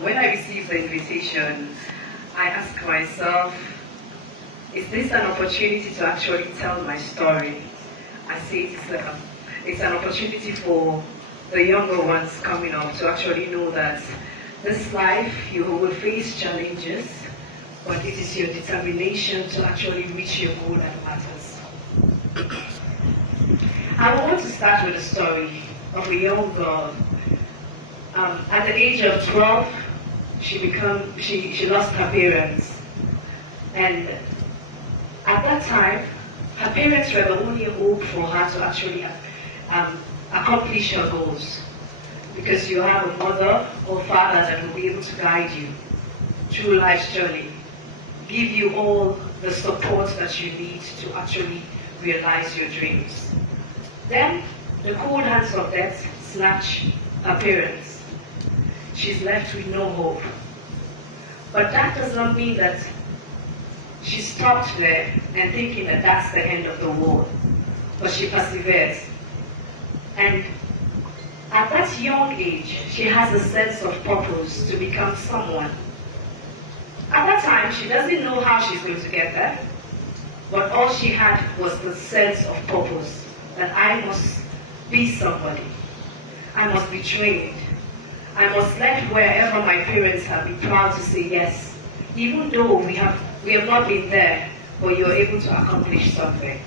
when I received the invitation, I asked myself, is this an opportunity to actually tell my story? I see it's an opportunity for the younger ones coming up to actually know that this life, you will face challenges, but it is your determination to actually reach your goal that matters. I want to start with a story of a young girl. At the age of 12, she lost her parents. And at that time, her parents were the only hope for her to actually accomplish her goals. Because you have a mother or father that will be able to guide you through life's journey, give you all the support that you need to actually realize your dreams. Then, the cold hands of death snatch her parents. She's left with no hope. But that does not mean that she stopped there and thinking that that's the end of the world. But she perseveres. And at that young age, she has a sense of purpose to become someone. At that time, she doesn't know how she's going to get there, but all she had was the sense of purpose, that I must be somebody. I must be trained. I must let wherever my parents have be proud to say yes, even though we have not been there, but you're able to accomplish something.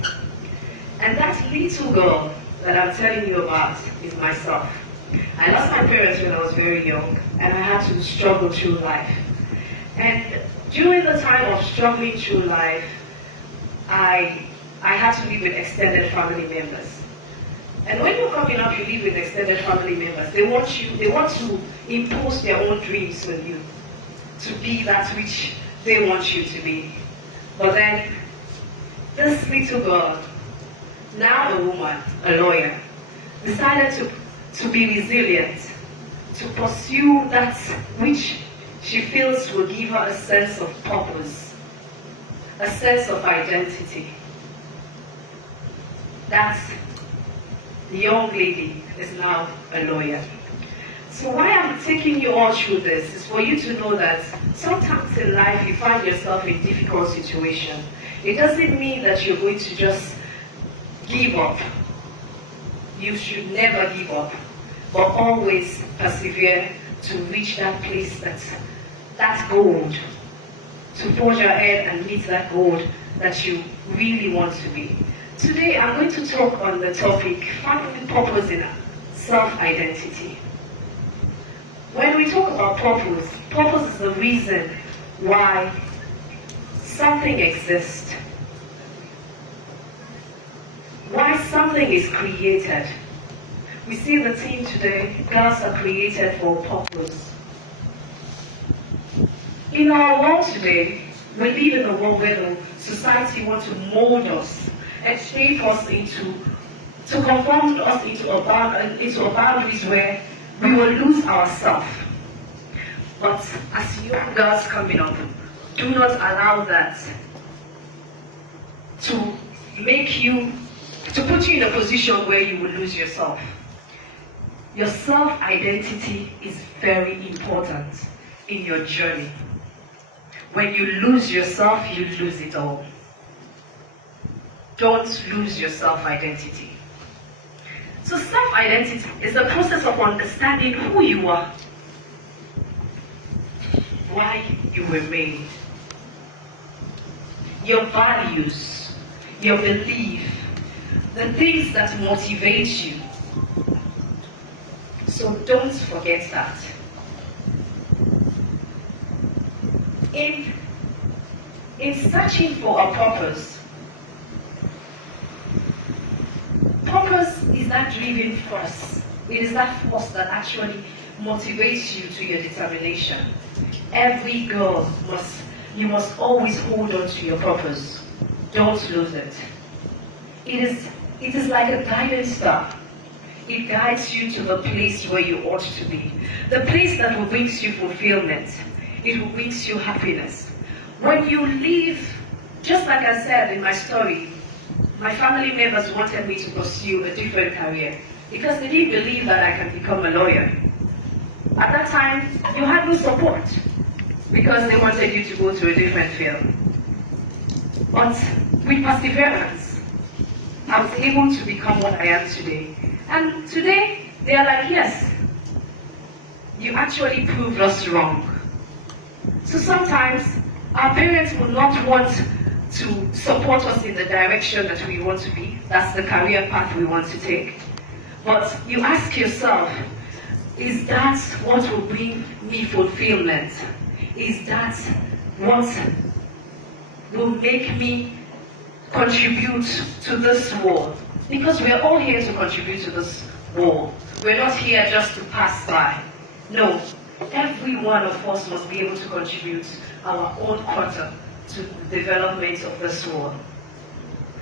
And that little girl that I'm telling you about is myself. I lost my parents when I was very young, and I had to struggle through life. And during the time of struggling through life, I had to live with extended family members. And when you're coming up, you live with extended family members. They want to impose their own dreams on you, to be that which they want you to be. But then, this little girl, now a woman, a lawyer, decided to be resilient, to pursue that which she feels will give her a sense of purpose, a sense of identity. That the young lady is now a lawyer. So why I'm taking you all through this is for you to know that sometimes in life you find yourself in difficult situation. It doesn't mean that you're going to just give up. You should never give up, but always persevere to reach that place, that goal, to forge ahead and meet that goal that you really want to be. Today I'm going to talk on the topic, finding purpose in self-identity. When we talk about purpose, purpose is the reason why something exists, why something is created. We see the theme today, girls are created for a purpose. In our world today, we live in a world where the society wants to mold us and shape us to conform us into boundaries where we will lose ourselves. But as young girls coming up, do not allow that to put you in a position where you will lose yourself. Your self-identity is very important in your journey. When you lose yourself, you lose it all. Don't lose your self-identity. So self-identity is the process of understanding who you are, why you were made, your values, your belief, the things that motivate you. So don't forget that. In searching for a purpose is that driving force. It is that force that actually motivates you to your determination. Every girl you must always hold on to your purpose. Don't lose it. It is like a guiding star. It guides you to the place where you ought to be. The place that will bring you fulfillment. It will bring you happiness. When you leave, just like I said in my story, my family members wanted me to pursue a different career because they didn't believe that I can become a lawyer. At that time, you had no support because they wanted you to go to a different field. But with perseverance, I was able to become what I am today. And today, they are like, yes, you actually proved us wrong. So sometimes, our parents will not want to support us in the direction that we want to be. That's the career path we want to take. But you ask yourself, is that what will bring me fulfillment? Is that what will make me contribute to this world? Because we're all here to contribute to this world. We're not here just to pass by. No, every one of us must be able to contribute our own quarter to the development of this world.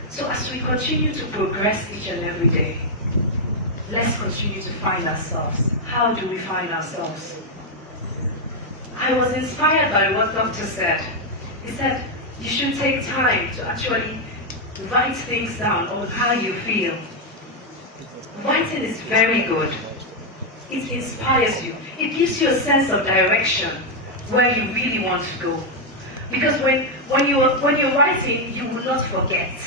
So as we continue to progress each and every day, let's continue to find ourselves. How do we find ourselves? I was inspired by what Doctor said. He said, you should take time to actually write things down on how you feel. Writing is very good. It inspires you. It gives you a sense of direction where you really want to go. Because when you're writing, you will not forget.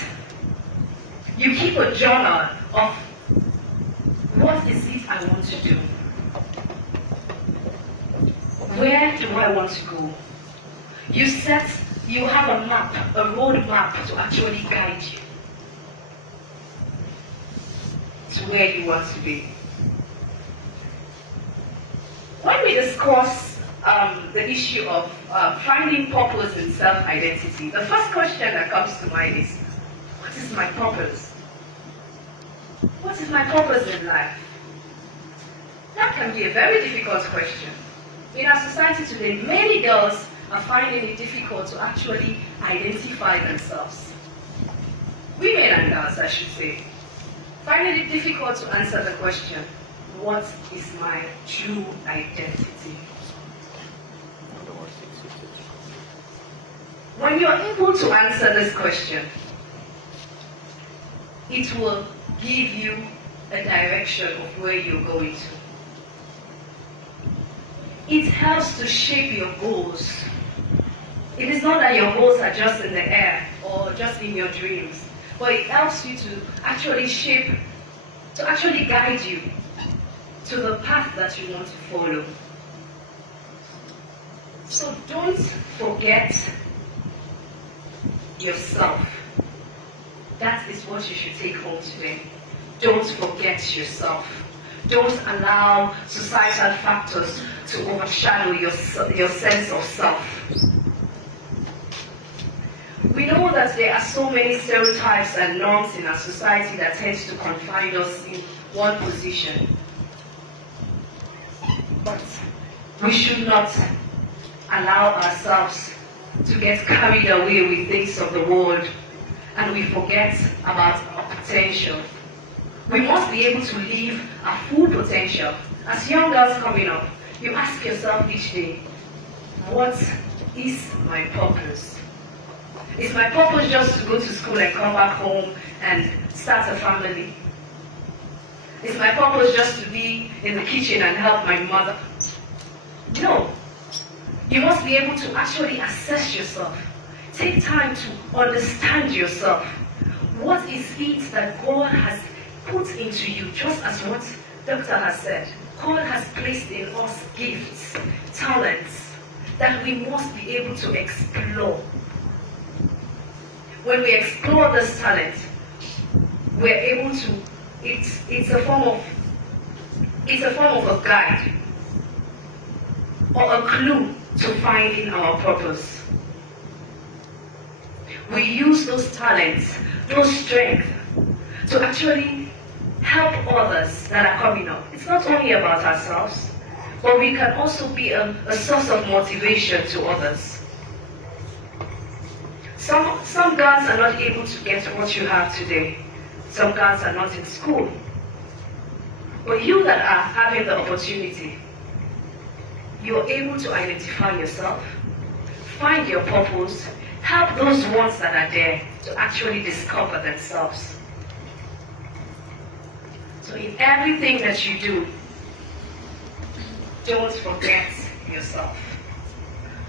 You keep a journal of what is it I want to do? Where do I want to go? You have a map, a road map to actually guide you to where you want to be. When we discuss the issue of finding purpose and self-identity, the first question that comes to mind is, what is my purpose? What is my purpose in life? That can be a very difficult question. In our society today, many girls are finding it difficult to actually identify themselves. Women and girls, I should say, finding it difficult to answer the question, what is my true identity? When you're able to answer this question, it will give you a direction of where you're going to. It helps to shape your goals. It is not that your goals are just in the air or just in your dreams, but it helps you to actually shape, to actually guide you to the path that you want to follow. So don't forget yourself. That is what you should take home today. Don't forget yourself. Don't allow societal factors to overshadow your sense of self. We know that there are so many stereotypes and norms in our society that tend to confine us in one position. But we should not allow ourselves to get carried away with things of the world and we forget about our potential. We must be able to live our full potential. As young girls coming up, you ask yourself each day, what is my purpose? Is my purpose just to go to school and come back home and start a family? Is my purpose just to be in the kitchen and help my mother? No. You must be able to actually assess yourself. Take time to understand yourself. What is it that God has put into you, just as what Doctor has said? God has placed in us gifts, talents, that we must be able to explore. When we explore this talent, we're able to, it's a form of a guide or a clue to finding our purpose. We use those talents, those strengths, to actually help others that are coming up. It's not only about ourselves, but we can also be a source of motivation to others. Some girls are not able to get what you have today. Some girls are not in school. But you that are having the opportunity, you're able to identify yourself, find your purpose, help those ones that are there to actually discover themselves. So in everything that you do, Don't forget yourself.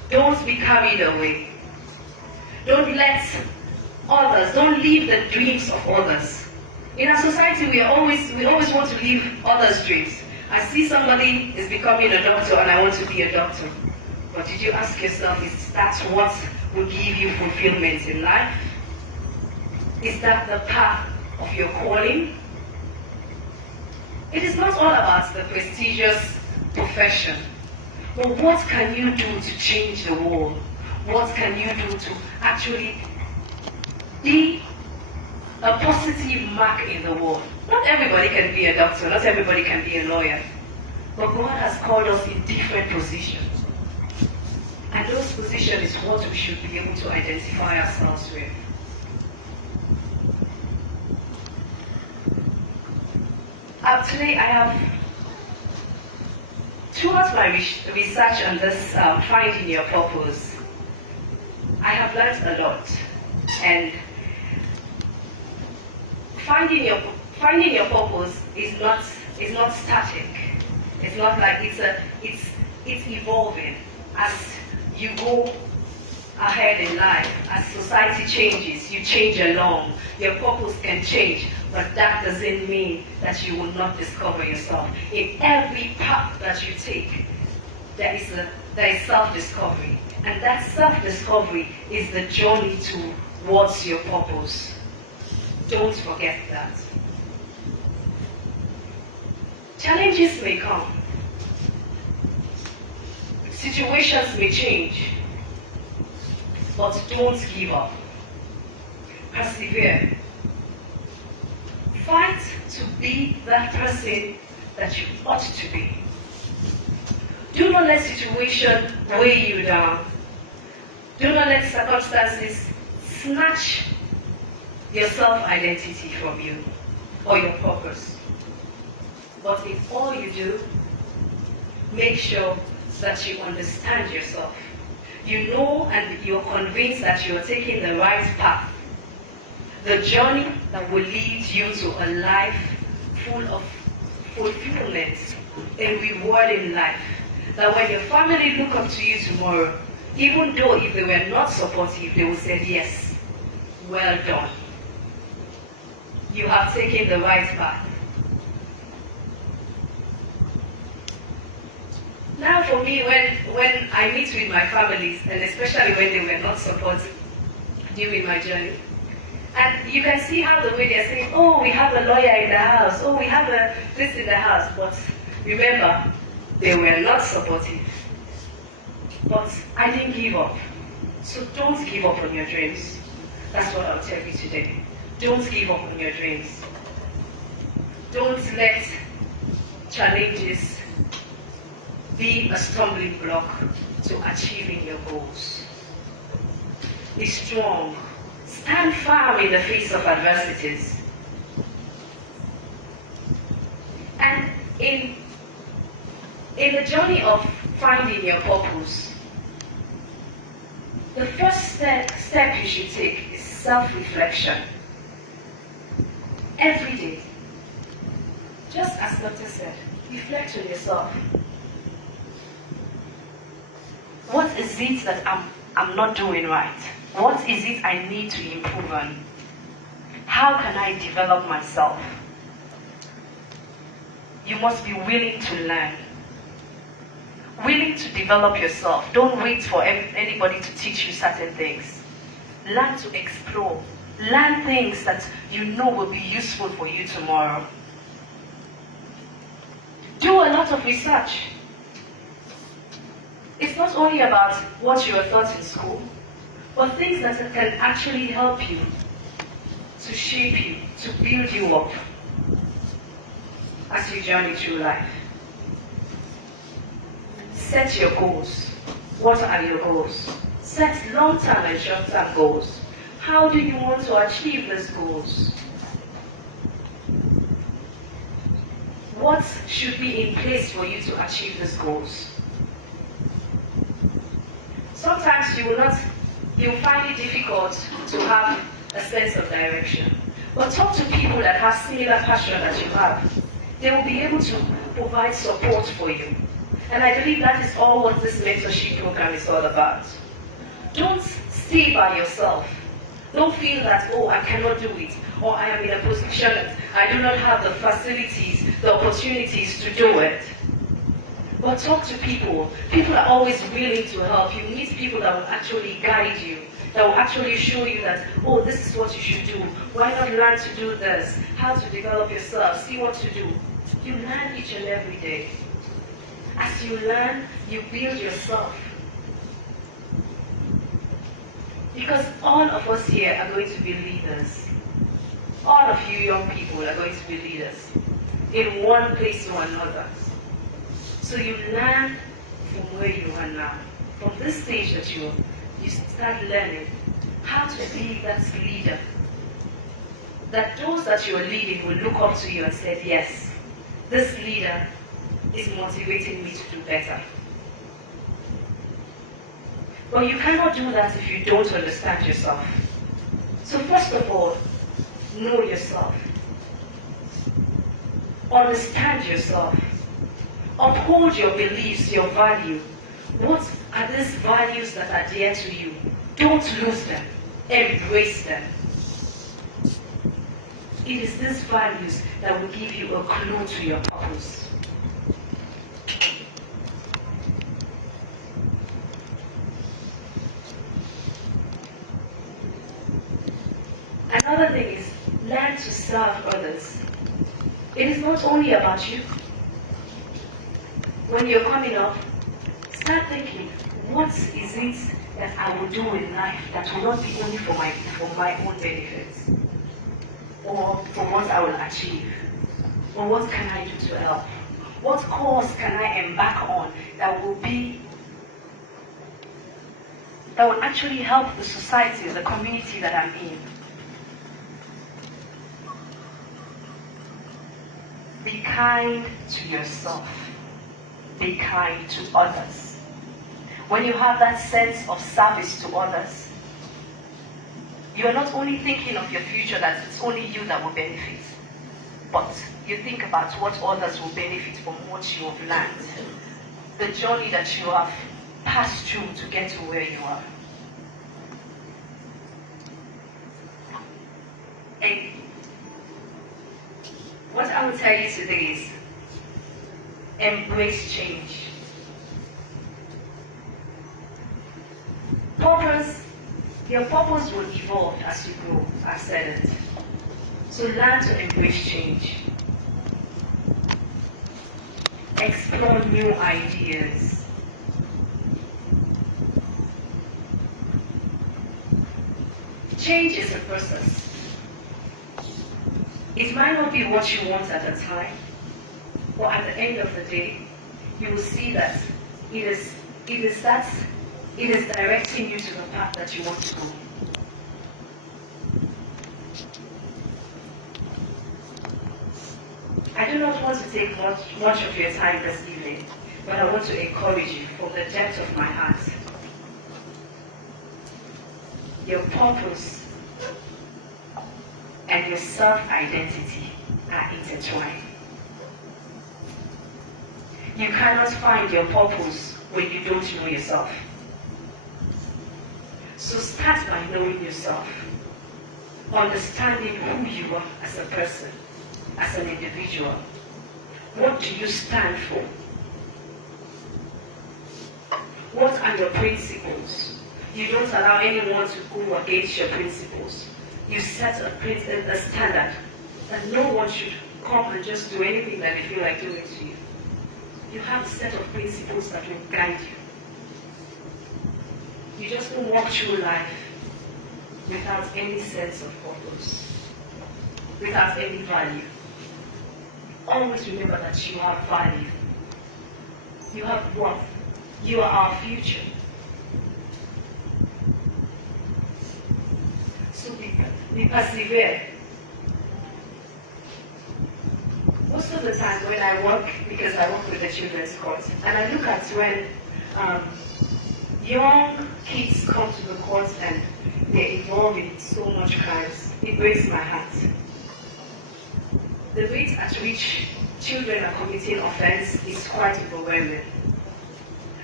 Don't be carried away. Don't let others, don't live the dreams of others. In our society, we always want to live others' dreams. I see somebody is becoming a doctor and I want to be a doctor. But did you ask yourself, is that what will give you fulfillment in life? Is that the path of your calling? It is not all about the prestigious profession, but what can you do to change the world? What can you do to actually be a positive mark in the world? Not everybody can be a doctor, not everybody can be a lawyer, but God has called us in different positions. And those positions is what we should be able to identify ourselves with. Today I have, throughout my research on this finding your purpose, I have learned a lot. And finding your purpose is not static. It's not like it's evolving as you go ahead in life. As society changes, you change along. Your purpose can change, but that doesn't mean that you will not discover yourself. In every path that you take, there is self-discovery. And that self-discovery is the journey towards your purpose. Don't forget that. Challenges may come. Situations may change. But don't give up. Persevere. Fight to be that person that you ought to be. Do not let situation weigh you down. Do not let circumstances snatch your self-identity from you or your purpose. But in all you do, make sure that you understand yourself. You know and you're convinced that you are taking the right path. The journey that will lead you to a life full of fulfillment, a rewarding life. That when your family look up to you tomorrow, even though if they were not supportive, they will say, yes, well done. You have taken the right path. Now for me, when I meet with my families, and especially when they were not supportive during my journey, and you can see how the way they're saying, oh, we have a lawyer in the house, oh, we have this in the house, but remember, they were not supportive. But I didn't give up. So don't give up on your dreams. That's what I'll tell you today. Don't give up on your dreams. Don't let challenges be a stumbling block to achieving your goals. Be strong. Stand firm in the face of adversities. And in the journey of finding your purpose, the first step you should take is self-reflection. Every day. Just as Doctor said, reflect on yourself. What is it that I'm not doing right? What is it I need to improve on? How can I develop myself? You must be willing to learn. Willing to develop yourself. Don't wait for anybody to teach you certain things. Learn to explore. Learn things that you know will be useful for you tomorrow. Do a lot of research. It's not only about what you were taught in school, but things that can actually help you, to shape you, to build you up as you journey through life. Set your goals. What are your goals? Set long-term and short-term goals. How do you want to achieve these goals? What should be in place for you to achieve these goals? Sometimes you'll find it difficult to have a sense of direction. But talk to people that have similar passion as you have. They will be able to provide support for you. And I believe that is all what this mentorship program is all about. Don't stay by yourself. Don't feel that, oh, I cannot do it, or I am in a position that I do not have the facilities, the opportunities to do it. But talk to people. People are always willing to help. You meet people that will actually guide you, that will actually show you that, oh, this is what you should do. Why not learn to do this? How to develop yourself, see what to do. You learn each and every day. As you learn, you build yourself. Because all of us here are going to be leaders. All of you young people are going to be leaders in one place or another. So you learn from where you are now. From this stage that you start learning how to be that leader. That those that you are leading will look up to you and say, yes, this leader is motivating me to do better. But you cannot do that if you don't understand yourself. So first of all, know yourself. Understand yourself. Uphold your beliefs, your value. What are these values that are dear to you? Don't lose them. Embrace them. It is these values that will give you a clue to your purpose. Another thing is, learn to serve others. It is not only about you. When you're coming up, start thinking, what is it that I will do in life that will not be only for my own benefits, or for what I will achieve, or what can I do to help? What cause can I embark on that will actually help the society, the community that I'm in? Be kind to yourself. Be kind to others. When you have that sense of service to others, you are not only thinking of your future, that it's only you that will benefit, but you think about what others will benefit from what you have learned, the journey that you have passed through to get to where you are. And what I will tell you today is, embrace change. Your purpose will evolve as you grow, I've said it. So learn to embrace change. Explore new ideas. Change is a process. It might not be what you want at the time, but at the end of the day, you will see that it is directing you to the path that you want to go. I do not want to take much of your time this evening, but I want to encourage you from the depth of my heart. Your purpose and your self-identity are intertwined. You cannot find your purpose when you don't know yourself. So start by knowing yourself, understanding who you are as a person, as an individual. What do you stand for? What are your principles? You don't allow anyone to go against your principles. You set a standard that no one should come and just do anything that they feel like doing to you. You have a set of principles that will guide you. You just don't walk through life without any sense of purpose, without any value. Always remember that you have value. You have worth. You are our future. So we persevere. Most of the time when I work, because I work with the children's court, and I look at when young kids come to the court and they're involved in so much crimes, it breaks my heart. The rate at which children are committing offense is quite overwhelming.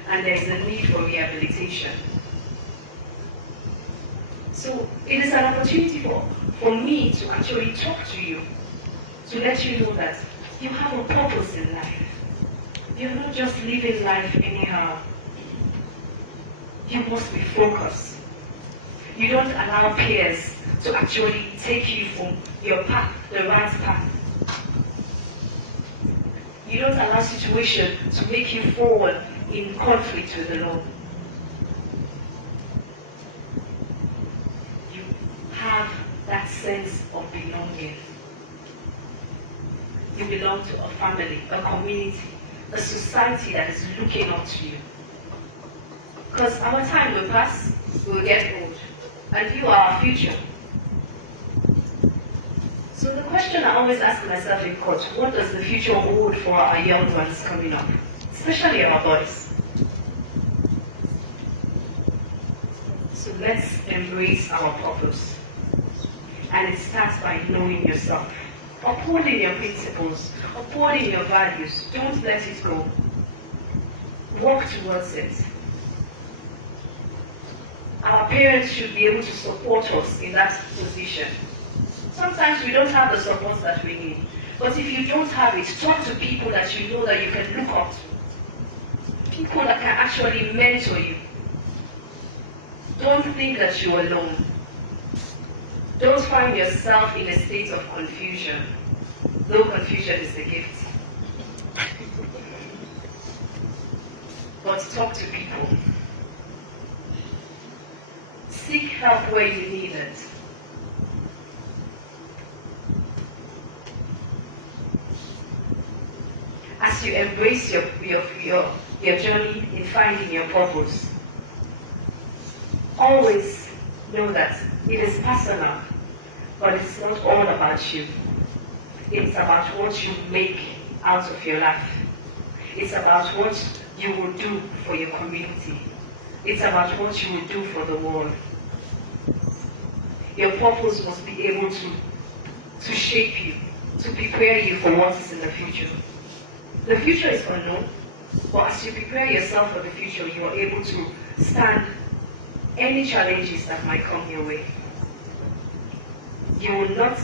and there is a need for rehabilitation. So it is an opportunity for me to actually talk to you, to let you know that you have a purpose in life. You're not just living life anyhow. You must be focused. You don't allow peers to actually take you from your path, the right path. You don't allow situation to make you forward in conflict with the Lord. You have that sense of belonging. You belong to a family, a community, a society that is looking up to you. Because our time will pass, we'll get old, and you are our future. So the question I always ask myself in court, what does the future hold for our young ones coming up, especially our boys? So let's embrace our purpose. And it starts by knowing yourself, upholding your principles, upholding your values. Don't let it go. Work towards it. Our parents should be able to support us in that position. Sometimes we don't have the support that we need. But if you don't have it, talk to people that you know that you can look up to. People that can actually mentor you. Don't think that you're alone. Don't find yourself in a state of confusion, though confusion is a gift. But talk to people. Seek help where you need it. As you embrace your journey in finding your purpose, always know that it is personal, but it's not all about you. It's about what you make out of your life. It's about what you will do for your community. It's about what you will do for the world. Your purpose must be able to shape you, to prepare you for what is in the future. The future is unknown, but as you prepare yourself for the future, you are able to stand any challenges that might come your way. You will not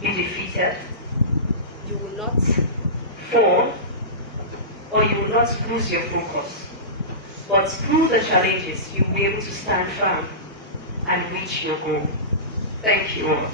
be defeated, you will not fall, or you will not lose your focus. But through the challenges, you will be able to stand firm and reach your goal. Thank you all.